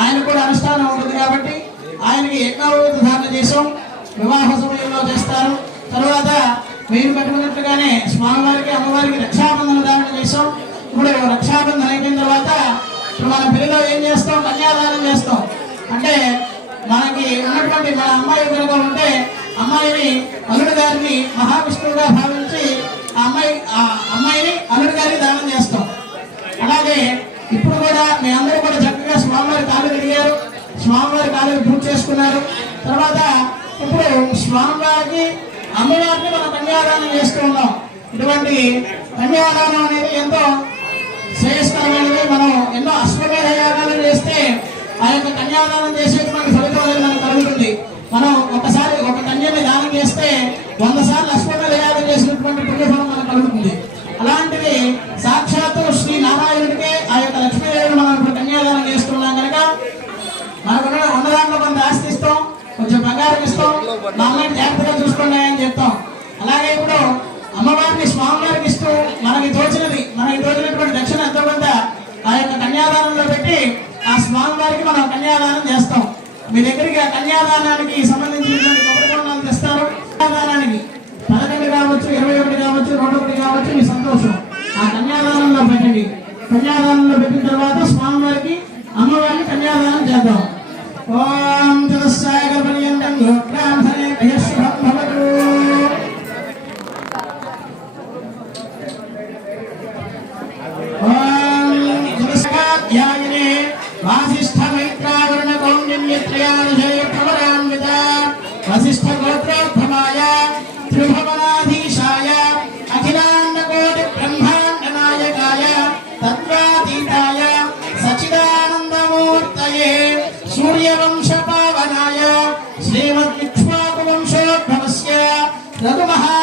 ఆయన కూడా అనుష్ఠానం ఉంటుంది కాబట్టి ఆయనకి యజ్ఞోపవీత ధారణ చేసాం, వివాహ సమయంలో చేస్తారు. తర్వాత మీరు పెట్టుకున్నట్టుగానే స్వామివారికి అమ్మవారికి రక్షాబంధన ధారణ చేసాం. ఇప్పుడు రక్షాబంధన అయిపోయిన తర్వాత ఇప్పుడు మన పెళ్లిలో ఏం చేస్తాం, కన్యాదానం చేస్తాం. అంటే మనకి ఉన్నటువంటి మన అమ్మాయి కనుక ఉంటే అమ్మాయిని అల్లుడి గారిని మహావిష్ణువుగా భావించి ఆ అమ్మాయిని అల్లుడి గారికి దానం చేస్తాం. అలాగే ఇప్పుడు కూడా మీ అందరూ కూడా చక్కగా స్వామివారి కాళ్ళు తిరిగారు, స్వామివారి కాళ్ళు పూజ చేసుకున్నారు. తర్వాత ఇప్పుడు స్వామివారికి అమ్మవారిని మనం కన్యాదానం చేస్తూ ఉన్నాం. ఇటువంటి కన్యాదానం అనేది ఎంతో శ్రేయస్కరమైనది. మనం ఎన్నో అశ్వమేధ యాగాలు చేస్తే ఆ యొక్క కన్యాదానం చేసేటువంటి ఫలితం అనేది మనకు కలుగుతుంది. మనం ఒకసారి ఒక కన్యని దానం చేస్తే 100 సార్లు అశ్వమేధ యాగం చేసినటువంటి పుణ్యఫలం మనకు కలుగుతుంది. అలాంటిది సాక్షాత్తు శ్రీ నారాయణుడికే ఆ యొక్క లక్ష్మీదేవిని మనం ఇప్పుడు కన్యాదానం చేస్తున్నాం కనుక మనకు ఉన్నదాంట్లో కొంత ఆస్తి ఇస్తాం, కొంచెం బంగారం ఇస్తాం, మా అమ్మాయిని జాగ్రత్తగా చూసుకోండి అని చెప్తాం. అలాగే ఇప్పుడు అమ్మవారిని స్వామివారికి ఇస్తూ మనకి తోచినటువంటి దక్షిణ ఎంతో కొంత ఆ యొక్క కన్యాదానంలో పెట్టి ఆ స్వామివారికి మనం కన్యాదానం చేస్తాం. మీ దగ్గరికి ఆ కన్యాదానానికి సంబంధించినటువంటి కొబ్బరికొండాలు తెస్తారు. కన్యాదానానికి 11 కావచ్చు, 21 కావచ్చు, 101 కావచ్చు, మీ సంతోషం. ఆ కన్యాదానంలో పెట్టండి. కన్యాదానంలో పెట్టిన తర్వాత స్వామివారికి అమ్మవారిని కన్యాదానం చేద్దాం. ఓం జలసాయ గర్భనియంతం గోత్రాంధనే భయశ్వరం భవతు. ఓం జలసాధ్యాయనే వాసిష్ఠ మైత్రావరణ కౌండిన్యత్రయానుజయ ప్రవరాన్విత వసిష్ఠ గోత్రోద్భవాయ త్రిభువనాధీశాయ అఖిలాండకోటి బ్రహ్మాండ నాయకాయ తత్వాతీతాయ సచిదానందమూర్తయే సూర్యవంశ పావనాయ శ్రీమద్విక్ష్వాకు వంశోద్భవస్య రఘుమహా